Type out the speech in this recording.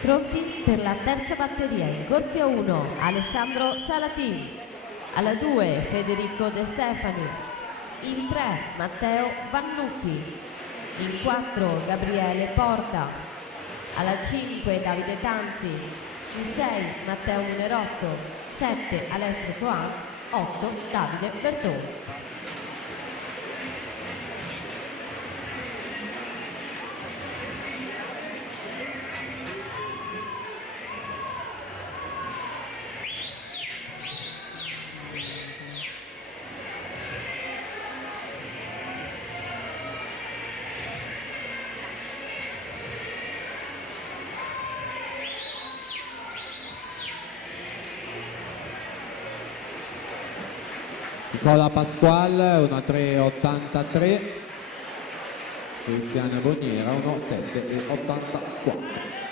Pronti per la terza batteria. In corsia 1 Alessandro Salatin, alla 2 Federico De Stefani, in 3 Matteo Vannucchi, in 4 Gabriele Porta, alla 5 Davide Tanzi, in 6 Matteo Munerotto, 7 Alessio Coan, 8 Davide Bertoni. Nicola Pasquale 1.3.83, Cristiana Boniera 1.7.84.